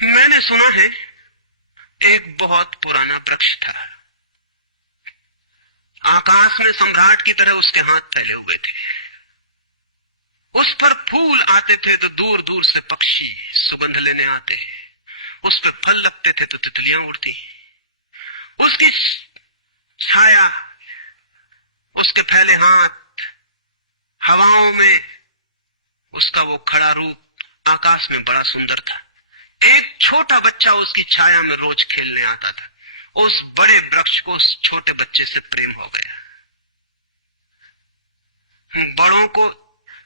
मैंने सुना है एक बहुत पुराना वृक्ष था, आकाश में सम्राट की तरह उसके हाथ फैले हुए थे। उस पर फूल आते थे तो दूर दूर से पक्षी सुगंध लेने आते, उस पर फल लगते थे तो तितलियां उड़ती। उसकी छाया, उसके फैले हाथ, हवाओं में उसका वो खड़ा रूप आकाश में बड़ा सुंदर था। एक छोटा बच्चा उसकी छाया में रोज खेलने आता था। उस बड़े वृक्ष को उस छोटे बच्चे से प्रेम हो गया। बड़ों को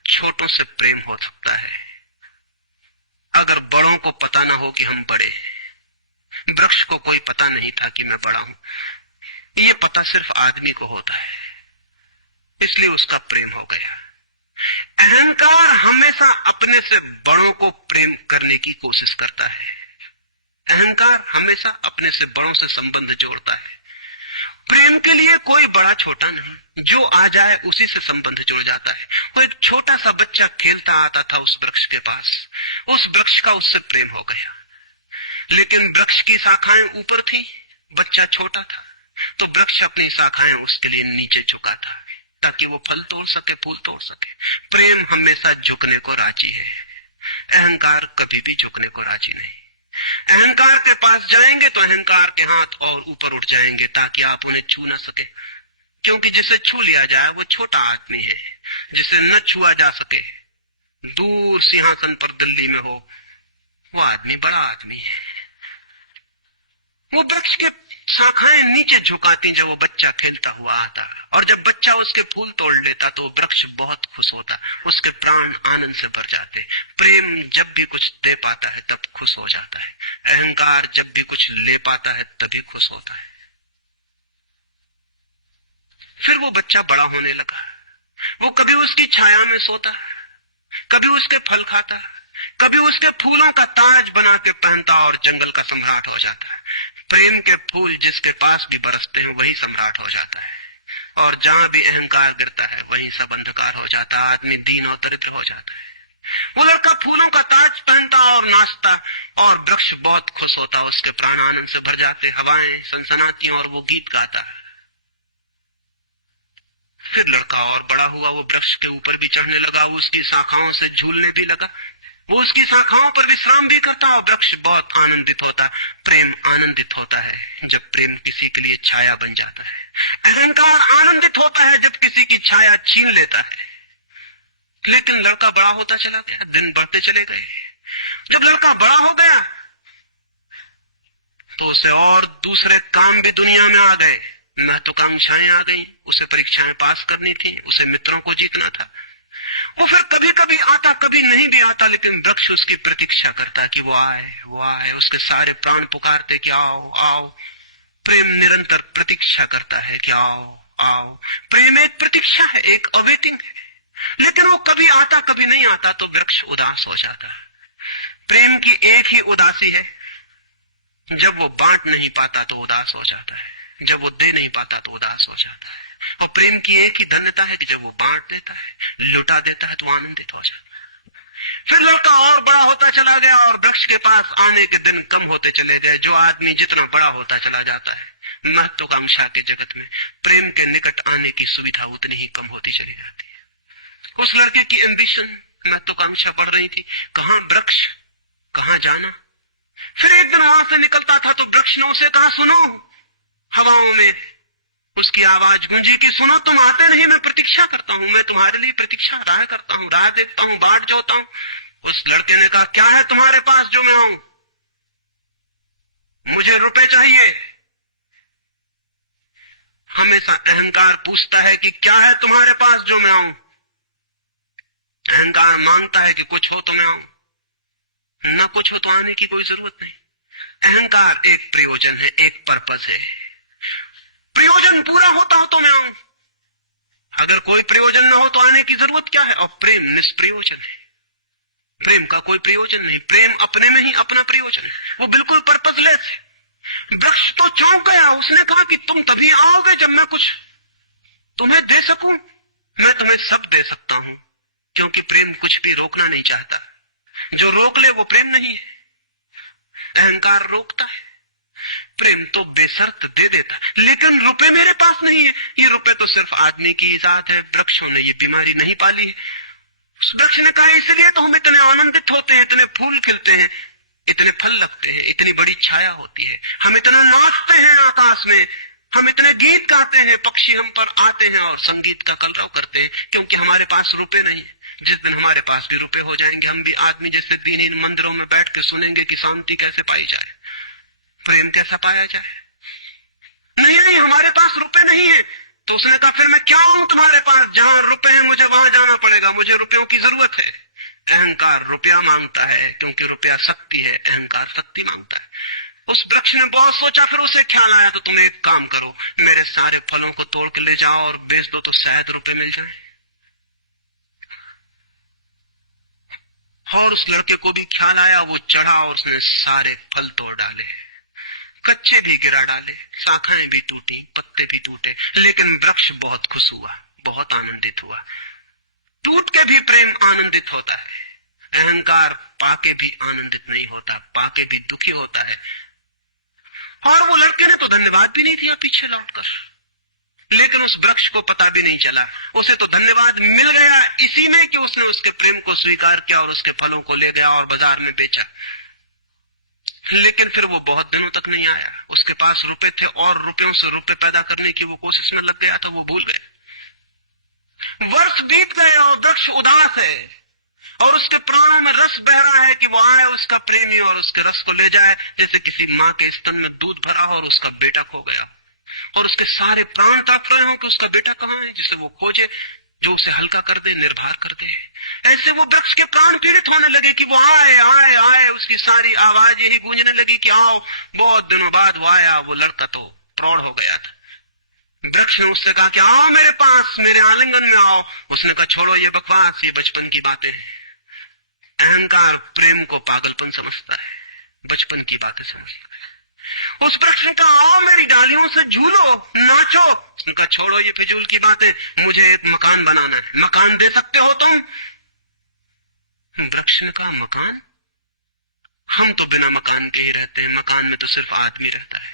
छोटों से प्रेम हो सकता है अगर बड़ों को पता ना हो कि हम बड़े हैं। वृक्ष को कोई पता नहीं था कि मैं बड़ा हूं, ये पता सिर्फ आदमी को होता है, इसलिए उसका प्रेम हो गया। अहंकार हमेशा अपने से बड़ों को प्रेम करने की कोशिश करता है। अहंकार हमेशा अपने से बड़ों से संबंध जोड़ता है। प्रेम के लिए कोई बड़ा छोटा नहीं, जो आ जाए उसी से संबंध जुड़ जाता है। वो एक छोटा सा बच्चा खेलता आता था उस वृक्ष के पास, उस वृक्ष का उससे प्रेम हो गया। लेकिन वृक्ष की शाखाएं ऊपर थी, बच्चा छोटा था, तो वृक्ष अपनी शाखाएं उसके लिए नीचे झुका था ताकि वो फल तोड़ सके, फूल तोड़ सके। प्रेम हमेशा झुकने को राजी है, अहंकार कभी भी झुकने को राजी नहीं। अहंकार के पास जाएंगे तो अहंकार के हाथ और ऊपर उठ जाएंगे ताकि आप उन्हें छू न सके, क्योंकि जिसे छू लिया जाए वो छोटा आदमी है, जिसे न छुआ जा सके, दूर सिंहासन पर दिल्ली में हो, वो आदमी बड़ा आदमी है। वो वृक्ष के शाखाएं नीचे झुकाती जब वो बच्चा खेलता हुआ आता, और जब बच्चा उसके फूल तोड़ लेता तो वृक्ष बहुत खुश होता, उसके प्राण आनंद से भर जाते। प्रेम जब भी कुछ दे पाता है तब खुश हो जाता है, अहंकार जब भी कुछ ले पाता है तभी खुश होता है। फिर वो बच्चा बड़ा होने लगा, वो कभी उसकी छाया में सोता, कभी उसके फल खाता, कभी उसके फूलों का ताज बना के पहनता और जंगल का सम्राट हो जाता है। प्रेम के फूल जिसके पास भी बरसते हैं वही सम्राट हो जाता है, और जहां भी अहंकार गिरता है वही सब अंधकार हो जाता है, आदमी दीन और दरिद्र हो जाता है। वो लड़का फूलों का ताज पहनता और नाचता, और वृक्ष बहुत खुश होता, उसके प्राण आनंद से भर जाते, हवाएं सनसनाती और वो गीत गाता। फिर लड़का और बड़ा हुआ, वो वृक्ष के ऊपर भी चढ़ने लगा, वो उसकी शाखाओं से झूलने भी लगा, वो उसकी शाखाओं पर विश्राम भी करता, और वृक्ष बहुत आनंदित होता। प्रेम आनंदित होता है जब प्रेम किसी के लिए छाया बन जाता है। अहंकार आनंदित होता है जब किसी की छाया छीन लेता है। लेकिन लड़का बड़ा होता चला गया, दिन बढ़ते चले गए। जब लड़का बड़ा हो गया तो उसे और दूसरे काम भी दुनिया में आ गए, महत्वाकांक्षाएं आ गई, उसे परीक्षाएं पास करनी थी, उसे मित्रों को जीतना था। वो फिर कभी कभी आता, कभी नहीं भी आता, लेकिन वृक्ष उसकी प्रतीक्षा करता कि वो आए, वो आए। उसके सारे प्राण पुकारते कि आओ आओ। प्रेम निरंतर प्रतीक्षा करता है कि आओ आओ। प्रेम एक प्रतीक्षा है, एक अवेटिंग है, लेकिन वो कभी आता कभी नहीं आता, तो वृक्ष उदास हो जाता है। प्रेम की एक ही उदासी है, जब वो बांट नहीं पाता तो उदास हो जाता है, जब वो दे नहीं पाता तो उदास हो जाता है। और प्रेम की एक ही धन्यता है कि जब वो बांट देता है, लौटा देता है, तो आनंदित हो जाता है। फिर लड़का और बड़ा होता चला गया, और वृक्ष के पास आने के दिन कम होते चले गए। जो आदमी जितना बड़ा होता चला जाता है, महत्वाकांक्षा के जगत में प्रेम के निकट आने की सुविधा उतनी ही कम होती चली जाती है। उस लड़के की एम्बिशन, महत्वाकांक्षा बढ़ रही थी, कहां वृक्ष, कहां जाना। फिर एक दिन वहां से निकलता था तो वृक्ष ने उसे कहा, सुनो। हवाओं में उसकी आवाज गूंजी कि सुनो, तुम आते नहीं, मैं प्रतीक्षा करता हूं, मैं तुम्हारे लिए प्रतीक्षा राह करता हूं, राह देखता हूं, बाट जोता हूं। उस लड़के ने कहा, क्या है तुम्हारे पास जो मैं आऊं? मुझे रुपए चाहिए। हमेशा अहंकार पूछता है कि क्या है तुम्हारे पास जो मैं आऊं। अहंकार मांगता है कि कुछ हो तो मैं आऊं, न कुछ हो तो आने की कोई जरूरत नहीं। अहंकार एक प्रयोजन है, एक पर्पस है। प्रयोजन पूरा होता हो तो मैं आऊं, अगर कोई प्रयोजन न हो तो आने की जरूरत क्या है। और प्रेम निष्प्रयोजन है, प्रेम का कोई प्रयोजन नहीं। प्रेम अपने में ही अपना प्रयोजन है, वो बिल्कुल पर्पसलेस है। वृक्ष तो चौंक गया, उसने कहा कि तुम तभी आओगे जब मैं कुछ तुम्हें दे सकूं। मैं तुम्हें सब दे सकता हूं, क्योंकि प्रेम कुछ भी रोकना नहीं चाहता। जो रोक ले वो प्रेम नहीं है। अहंकार रोकता है, प्रेम तो बेशर्त दे देता है। लेकिन रुपए मेरे पास नहीं है, ये रुपए तो सिर्फ आदमी की इजाद है, वृक्षों ने ये बीमारी नहीं पाली है। उस वृक्ष ने कहा इसलिए तो हम इतने आनंदित होते हैं, इतने फूल खिलते हैं, इतने फल लगते हैं, इतनी बड़ी छाया होती है, हम इतना नाचते हैं आकाश में, हम इतने गीत गाते हैं, पक्षी हम पर आते हैं और संगीत का कलरव करते हैं, क्योंकि हमारे पास रुपए नहीं है। जिस दिन हमारे पास भी रुपए हो जाएंगे, हम भी आदमी जैसे विहीन मंदिरों में बैठ के सुनेंगे कि शांति कैसे पाई जाए, प्रेम कैसा पाया जाए। नहीं नहीं, हमारे पास रुपए नहीं है। तो उसने कहा फिर मैं क्या हूं तुम्हारे पास, जहां रुपए हैं मुझे वहां जाना पड़ेगा, मुझे रुपयों की जरूरत है। अहंकार रुपया मांगता है, क्योंकि रुपया शक्ति है, अहंकार शक्ति मांगता है। उस वृक्ष ने बहुत सोचा, फिर उसे ख्याल आया तो तुम एक काम करो, मेरे सारे फलों को तोड़ के ले जाओ और बेच दो तो शायद रुपए मिल जाए। और उस लड़के को भी ख्याल आया, वो चढ़ा और उसने सारे फल तोड़ डाले, कच्चे भी गिरा डाले, शाखाएं भी टूटी, पत्ते भी टूटे, लेकिन वृक्ष बहुत खुश हुआ, बहुत आनंदित हुआ। टूट के भी प्रेम आनंदित होता है, अहंकार पाके भी आनंदित नहीं होता, पाके भी दुखी होता है। और वो लड़के ने तो धन्यवाद भी नहीं दिया पीछे लौटकर, लेकिन उस वृक्ष को पता भी नहीं चला, उसे तो धन्यवाद मिल गया इसी में कि उसने उसके प्रेम को स्वीकार किया और उसके फलों को ले गया और बाजार में बेचा। लेकिन फिर वो बहुत दिनों तक नहीं आया, उसके पास रुपए थे और रुपयों से रुपए पैदा करने की वो कोशिश में लग गया था, वो भूल गए। वर्ष बीत गए और वृक्ष उदास है और उसके प्राणों में रस बह रहा है कि वो आए उसका प्रेमी और उसके रस को ले जाए, जैसे किसी माँ के स्तन में दूध भरा हो और उसका बेटा खो गया और उसके सारे प्राण तड़प रहे हो कि उसका बेटा कहाँ है, जिसे वो खोजे, जो उसे हल्का कर दे, निर्भर कर दे। ऐसे वो वृक्ष के प्राण पीड़ित होने लगे कि वो आए आए आए, उसकी सारी आवाज यही गूंजने लगी कि आओ। बहुत दिनों बाद वो आया, वो लड़का तो प्रौढ़ हो गया था। वृक्ष ने उससे कहा कि आओ मेरे पास, मेरे आलिंगन में आओ। उसने कहा छोड़ो ये बकवास, ये बचपन की बातें हैं। अहंकार प्रेम को पागलपन समझता है, बचपन की बातें समझता है। उस वृक्ष ने कहा आओ मेरी डालियों से झूलो, नाचो। उसने कहा छोड़ो ये फिजूल की बातें, मुझे एक मकान बनाना है, मकान दे सकते हो तुम? वृक्ष ने कहा मकान? हम तो बिना मकान के ही रहते हैं, मकान में तो सिर्फ आदमी रहता है,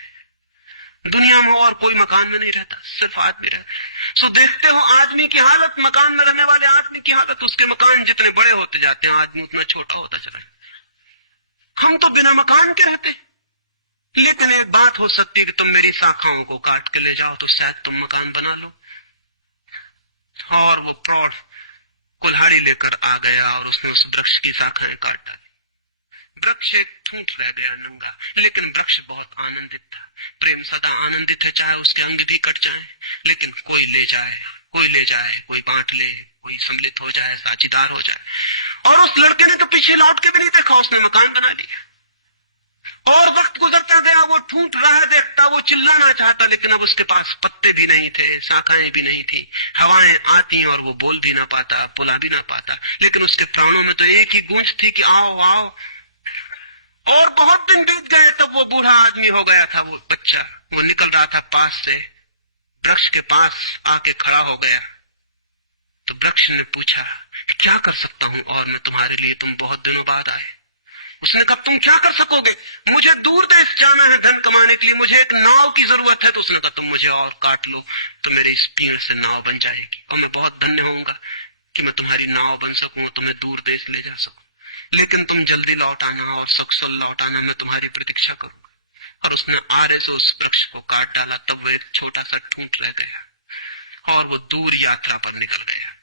दुनिया में और कोई मकान में नहीं रहता, सिर्फ आदमी रहता है। सो देखते हो आदमी की हालत, मकान में रहने वाले आदमी की हालत, उसके मकान जितने बड़े होते जाते हैं, आदमी उतना छोटा होता चला। हम तो बिना मकान के रहते। लेकिन एक बात हो सकती है कि तुम मेरी शाखाओं को काट के ले जाओ तो शायद तुम मकान बना लो। और वो प्रौढ़ कुल्हाड़ी लेकर आ गया और उसने उस वृक्ष की शाखाएं काट डाली। वृक्ष एक ठूंठ रह गया नंगा, लेकिन वृक्ष बहुत आनंदित था। प्रेम सदा आनंदित है, चाहे उसके अंग भी कट जाए, लेकिन कोई ले जाए, कोई ले जाए, कोई बांट ले, कोई सम्मिलित हो जाए, साझीदार हो जाए। और उस लड़के ने तो पीछे लौट के भी नहीं देखा, उसने मकान बना लिया। और वक्त गुजरता गया, वो ठूंठ रहा देखता, वो चिल्लाना चाहता, लेकिन अब उसके पास पत्ते भी नहीं थे, शाखाएं भी नहीं थी, हवाएं आती और वो बोल भी ना पाता, बुला भी ना पाता, लेकिन उसके प्राणों में तो एक ही गूंज थी कि आओ आओ। और बहुत दिन बीत गए, तब वो बूढ़ा आदमी हो गया था, वो बच्चा, वो निकल रहा था पास से, वृक्ष के पास आके खड़ा हो गया। तो वृक्ष ने पूछा क्या कर सकता हूं और मैं तुम्हारे लिए, तुम बहुत दिनों बाद आए। उसने कहा तुम क्या कर सकोगे, मुझे दूर देश जाना है धन कमाने के लिए, मुझे एक नाव की जरूरत है। तो उसने कहा तुम मुझे और काट लो तो मेरी इस पेड़ से नाव बन जाएगी और मैं बहुत धन्य होऊंगा कि मैं तुम्हारी नाव बन सकूं, तुम्हें दूर देश ले जा सकूं, लेकिन तुम जल्दी लौट आना और सकुशल लौट आना, मैं तुम्हारी प्रतीक्षा करूंगा। और उसने आरे से उस वृक्ष को काट डाला, तब वो एक छोटा सा ठूंठ रह गया और वो दूर यात्रा पर निकल गया।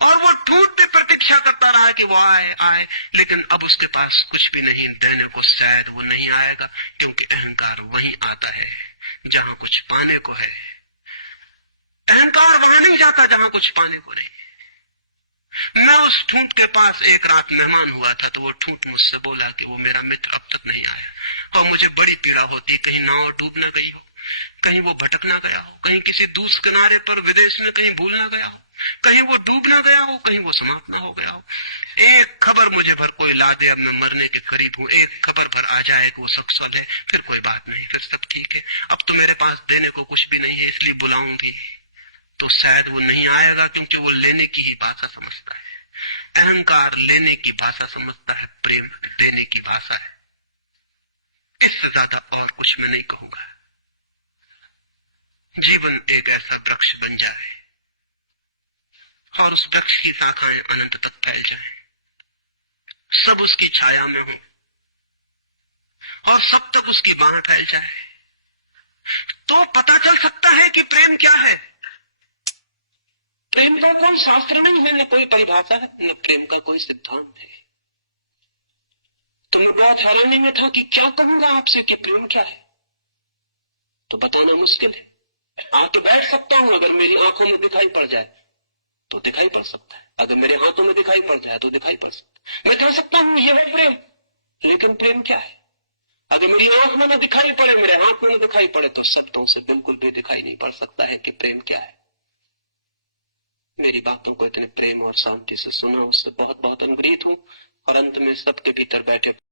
और वो ठूंठ पे प्रतीक्षा करता रहा कि वो आए आए, लेकिन अब उसके पास कुछ भी नहीं देने को, शायद वो नहीं आएगा, क्योंकि अहंकार वहीं आता है जहां कुछ पाने को है। अहंकार वहां नहीं जाता जहां कुछ पाने को नहीं। मैं उस ठूंठ के पास एक रात मेहमान हुआ था, तो वो ठूंठ मुझसे बोला कि वो मेरा मित्र अब तक नहीं आया और मुझे बड़ी पीड़ा होती, कहीं नाव डूब ना गई हो, कहीं वो भटक ना गया हो, कहीं किसी दूसरे किनारे पर विदेश में कहीं भूल ना गया हो, कहीं वो डूब ना गया हो, कहीं वो समाप्त ना हो गया हो। एक खबर मुझे पर कोई ला दे, अब मैं मरने के करीब हूँ, एक खबर पर आ जाए वो सकुशल है, फिर कोई बात नहीं, फिर सब ठीक है। अब तो मेरे पास देने को कुछ भी नहीं है, इसलिए बुलाऊंगी तो शायद वो नहीं आएगा, क्योंकि वो लेने की ही भाषा समझता है। अहंकार लेने की भाषा समझता है, प्रेम देने की भाषा है। इससे ज्यादा और कुछ मैं नहीं कहूंगा। जीवन एक ऐसा वृक्ष बन जाए और उस वृक्ष की शाखाएं अनंत तक फैल जाएं, सब उसकी छाया में हो और सब तक उसकी बाहें फैल जाए, तो पता चल सकता है कि प्रेम क्या है। प्रेम का कोई शास्त्र नहीं है, न कोई परिभाषा है, न प्रेम का कोई सिद्धांत है। तो मैं बहुत हैरानी में था कि क्या कहूंगा आपसे कि प्रेम क्या है, तो बताना मुश्किल है। आके बैठ सकता हूं, अगर मेरी आंखों में दिखाई पड़ जाए तो दिखाई पड़ सकता है, अगर मेरे हाथों में दिखाई पड़ जाए तो दिखाई पड़ सकता है। मैं कह सकता हूं यह है प्रेम, लेकिन प्रेम क्या है? अगर मेरी आंख में न दिखाई पड़े, मेरे हाथ में न दिखाई पड़े, तो शब्दों से बिल्कुल भी दिखाई नहीं पड़ सकता है कि प्रेम क्या है। मेरी बातों को इतने प्रेम और शांति से सुना, उससे बहुत बहुत अनुग्रहित हूं और अंत में सबके भीतर बैठे